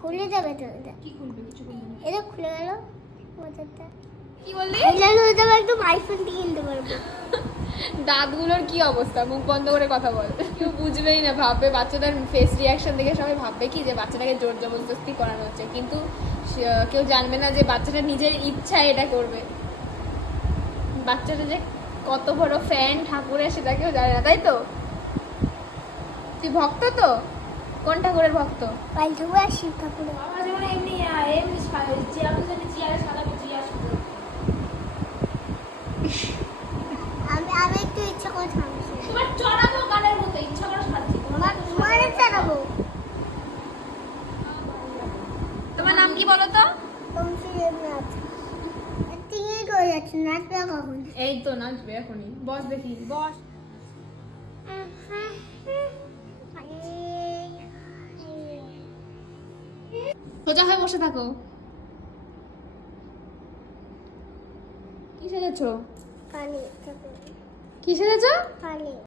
খুলে যাবে তো এটা। কি খুলবে? কিছু খুলবে না। এটা খুলে গেল মোটরটা। কি বললি? খুলে গেল এটা একদম আইফোন দিয়ে কিনতে পারবো। দাঁতগুলোর কি অবস্থা? মুখ বন্ধ করে কথা বল। কেউ বুঝবেই না, ভাববে বাচ্চাদের ফেস রিয়াকশন দেখে সবাই ভাববে কি যে বাচ্চাটাকে জোর জবরদস্তি করানো হচ্ছে, কিন্তু কেউ জানবে না যে বাচ্চাটা নিজের ইচ্ছায় এটা করবে। বাচ্চাটা যে কত বড় ফ্যান ঠাকুরের সেটা কেউ জানে না, তাই তো? তুই ভক্ত তো? কোন ঠাকুরের ভক্ত? কাল থেকে শিব ঠাকুরের। আমার যেমন এমনি চেয়ার তো চেয়ারে সাদা চেয়ার সুন্দর। আমি একটু ইচ্ছা করে থামছি। তোমার চড়াবো গানের মতো ইচ্ছা করে সাজছি। তোমারে চালাবো। তোমার নাম কি বলো তো? তমসিলের নাচ। তিনি করে যাচ্ছে নাচবে কখন? এই তো নাচবে এখনই। বস দেখি, বস। সোজা হয়ে বসে থাকো। কি সেজেছো? পানি কি সেজেছো? পানি